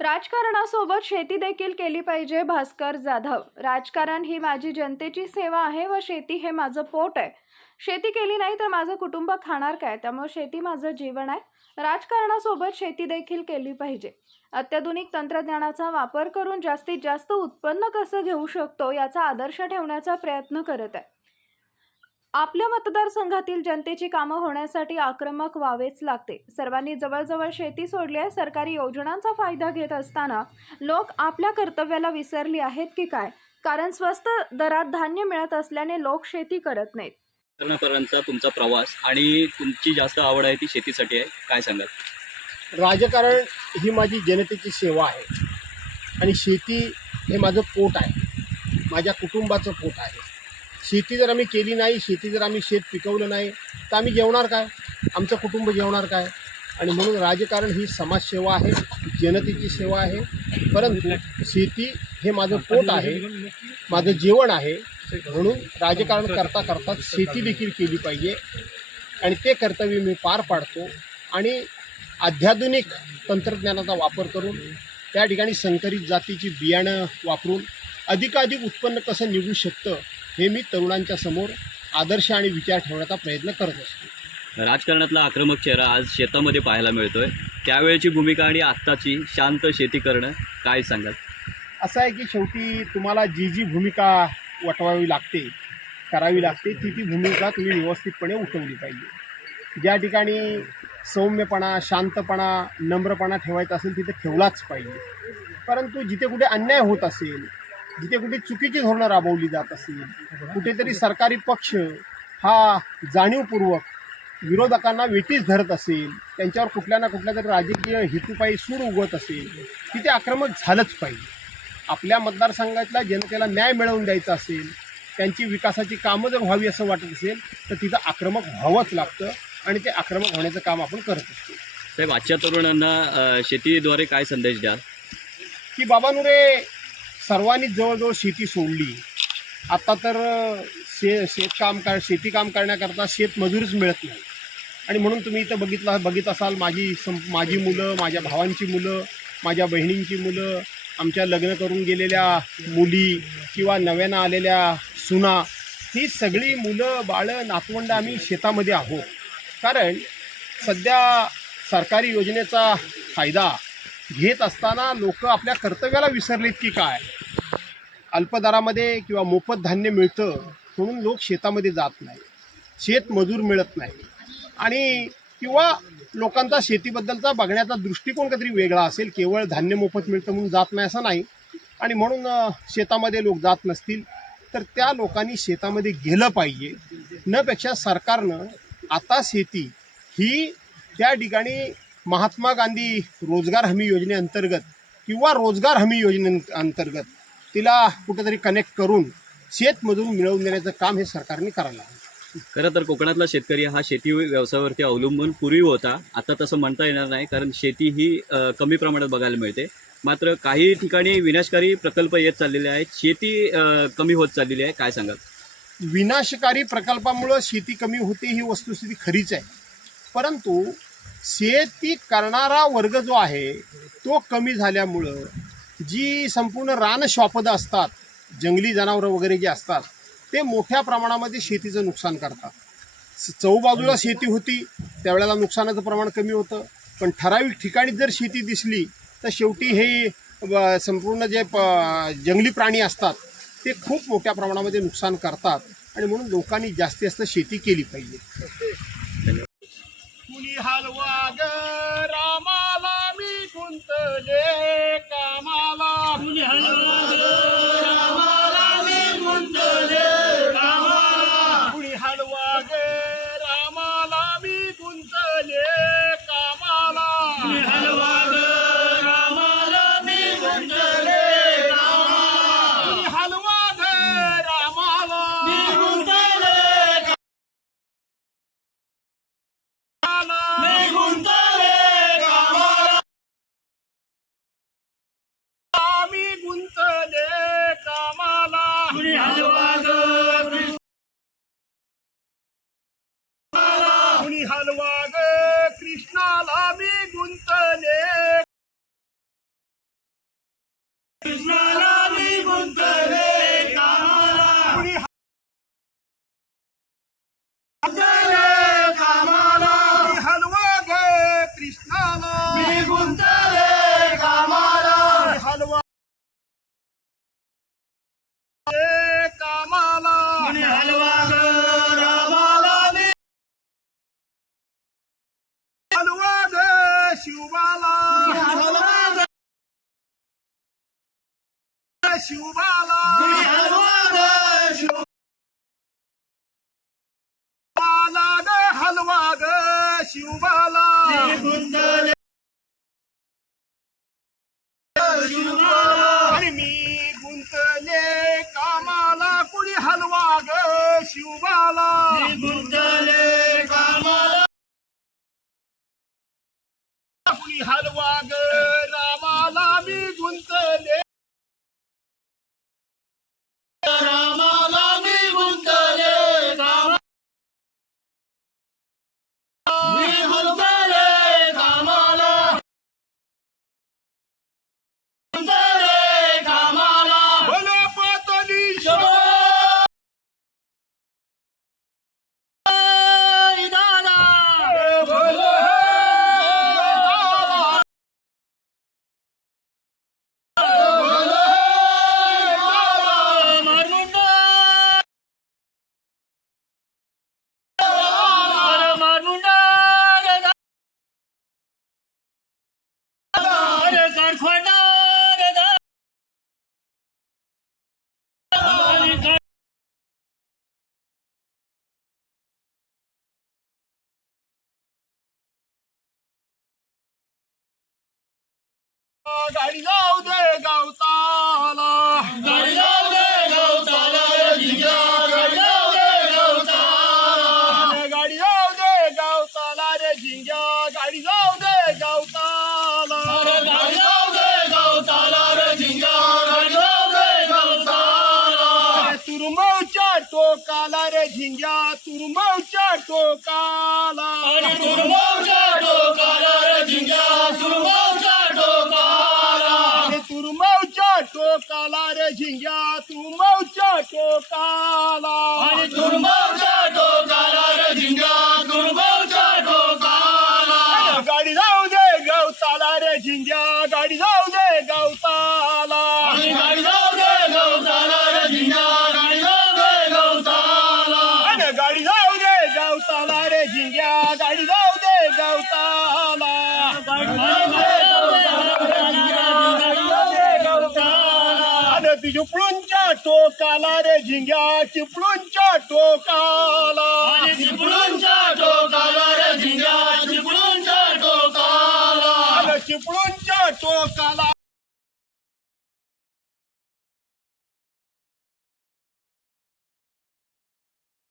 राजकारणासोबत शेती देखील केली पाहिजे भास्कर जाधव. राजकारण ही माझी जनतेची सेवा आहे व शेती हे माझं पोट आहे. शेती केली नाही तर माझं कुटुंब खाणार काय? त्यामुळे शेती माझं जीवन आहे. राजकारणासोबत शेती देखील केली पाहिजे. अत्याधुनिक तंत्रज्ञानाचा वापर करून जास्तीत जास्त उत्पन्न कसं घेऊ शकतो याचा आदर्श ठेवण्याचा प्रयत्न करत आहे. आपल्या मतदारसंघातील जनतेची कामं होण्यासाठी आक्रमक व्हावेच लागते. सर्वांनी जवळजवळ शेती सोडली आहे. सरकारी योजनांचा फायदा घेत असताना लोक आपल्या कर्तव्याला विसरली आहेत की काय? कारण स्वस्त दरात धान्य मिळत असल्याने लोक शेती करत नाहीत. राजकारणापर्यंतचा तुमचा प्रवास आणि तुमची जास्त आवड आहे ती शेतीसाठी आहे. काय सांगाल? राजकारण ही माझी जनतेची सेवा आहे. आणि शेती हे माझं पोट आहे. माझ्या कुटुंबाचं पोट आहे. शेती जर आम्ही केली नाही शेती जर आम्ही शेत पिकवलं नाही तर आम्ही जेवणार काय? आमचं कुटुंब जेवणार काय? आणि म्हणून राजकारण ही समाजसेवा आहे जनतेची सेवा आहे. परंतु शेती हे माझं पोट आहे माझं जेवण आहे. म्हणून राजकारण करता करता शेती देखील केली पाहिजे. आणि ते कर्तव्य मी पार पाडतो. आणि अत्याधुनिक तंत्रज्ञानाचा वापर करून त्या ठिकाणी संकरित जातीची बियाणं वापरून अधिकाधिक उत्पन्न कसं निघू शकतं हे मी तरुणांच्या समोर आदर्श आणि विचार ठेवण्याचा प्रयत्न करत असतो. राजकारणातला आक्रमक चेहरा आज शेतामध्ये पाहायला मिळतोय. त्यावेळेची भूमिका आणि आत्ताची शांत शेती करणं काय सांगाल? असं आहे की शेवटी तुम्हाला जी जी भूमिका वटवावी लागते करावी लागते ती ती भूमिका तुम्ही व्यवस्थितपणे उठवली पाहिजे. ज्या ठिकाणी सौम्यपणा शांतपणा नम्रपणा ठेवायचा असेल तिथे ठेवलाच पाहिजे. परंतु जिथे कुठे अन्याय होत असेल जिथे कुठे चुकीची धोरणं राबवली जात असेल कुठेतरी सरकारी पक्ष हा जाणीवपूर्वक विरोधकांना वेटीस धरत असेल त्यांच्यावर कुठल्या ना कुठल्या तरी राजकीय हेतूपायी सूर उगवत असेल तिथे आक्रमक झालंच पाहिजे. आपल्या मतदारसंघातल्या जनतेला न्याय मिळवून द्यायचा असेल त्यांची विकासाची कामं जर व्हावी असं वाटत असेल तर तिथं आक्रमक व्हावंच लागतं आणि ते आक्रमक होण्याचं काम आपण करत असतो. साहेब आजच्या तरुणांना शेतीद्वारे काय संदेश द्याल? की बाबानुरे सर्वांनी जवळजवळ शेती सोडली. आता तर शे शेतकाम कर शेती काम करण्याकरता शेतमजूरच मिळत नाही. आणि म्हणून तुम्ही इथं बघितला बघित असाल माझी सं माझी मुलं माझ्या भावांची मुलं माझ्या बहिणींची मुलं आमच्या लग्न करून गेलेल्या मुली किंवा नव्यानं आलेल्या सुना ही सगळी मुलं बाळं नातवंड आम्ही शेतामध्ये आहोत. कारण सध्या सरकारी योजनेचा फायदा घेत असताना लोक आपल्या कर्तव्याला विसरलेत की काय? अल्पदरामध्ये किंवा मोफत धान्य मिळतं म्हणून लोक शेतामध्ये जात नाही. शेत मजूर मिळत नाही. आणि किंवा लोकांचा शेतीबद्दलचा बघण्याचा दृष्टिकोन काहीतरी वेगळा असेल केवळ धान्य मोफत मिळतं म्हणून जात नाही असं नाही. आणि म्हणून शेतामध्ये लोक जात नसतील तर त्या लोकांनी शेतामध्ये गेलं पाहिजे. नपेक्षा सरकारनं आता शेती ही त्या ठिकाणी महात्मा गांधी रोजगार हमी योजनेअंतर्गत किंवा रोजगार हमी योजनेअंतर्गत तिला कुठेतरी कनेक्ट करून शेतमजूर मिळवून देण्याचं काम हे सरकारने करायला हवं. खरं तर कोकणातला शेतकरी हा शेती व्यवसायावरती अवलंबून पूर्वी होता. आता तसं म्हणता येणार नाही कारण शेती ही अ, कमी प्रमाणात बघायला मिळते. मात्र काही ठिकाणी विनाशकारी प्रकल्प येत चाललेले आहेत. शेती अ, कमी होत चाललेली आहे. काय सांगाल? विनाशकारी प्रकल्पामुळं शेती कमी होते ही वस्तुस्थिती खरीच आहे. परंतु शेती करणारा वर्ग जो आहे तो कमी झाल्यामुळं जी संपूर्ण रानश्वापदं असतात जंगली जनावरं वगैरे जे असतात ते मोठ्या प्रमाणामध्ये शेतीचं नुकसान करतात. चौबाजूला शेती होती त्यावेळेला नुकसानाचं प्रमाण कमी होतं. पण ठराविक ठिकाणी जर शेती दिसली तर शेवटी हे संपूर्ण जे प जंगली प्राणी असतात ते खूप मोठ्या प्रमाणामध्ये नुकसान करतात. आणि म्हणून लोकांनी जास्तीत जास्त शेती केली पाहिजे. Kuni halwa ga. शिवबाला. हलवा ग शिव गाडी जाऊ दे गवताला. गाडी जाऊ दे गवताला जिजा गाडी जाऊ दे गवताला. गाडी जाऊ दे गवताला रे झिंग्या गाडी जाऊ दे गवताला. गाडी जाऊ दे गवताला रे झिंग्या गाडी जाऊ दे गवताला. तुरमवच्या टोकाला रे झिंग्या तुरमवच्या टोकाला तुरमवच्या टोकाला रे तुरमवच्या टोकाला. टोकाला रे झिंग्या तुरमवच्या टोकाला. आणि तुरमवच्या टोकाला रे झिंग्या तुरमवच्या टोकाला. गाडी जाऊ दे गवताला रे झिंग्या गाडी जाऊ दे गवताला. गाडी जाऊ दे गवताला रे झिंग्या गाडी जाऊ दे गवताला. गाडी जाऊ दे गवताला रे झिंग्या गाडी जाऊ दे गवताला. आणि ती चिपळूंच्या टोकाला रे झिंग्या चिपळूंच्या टोकाला.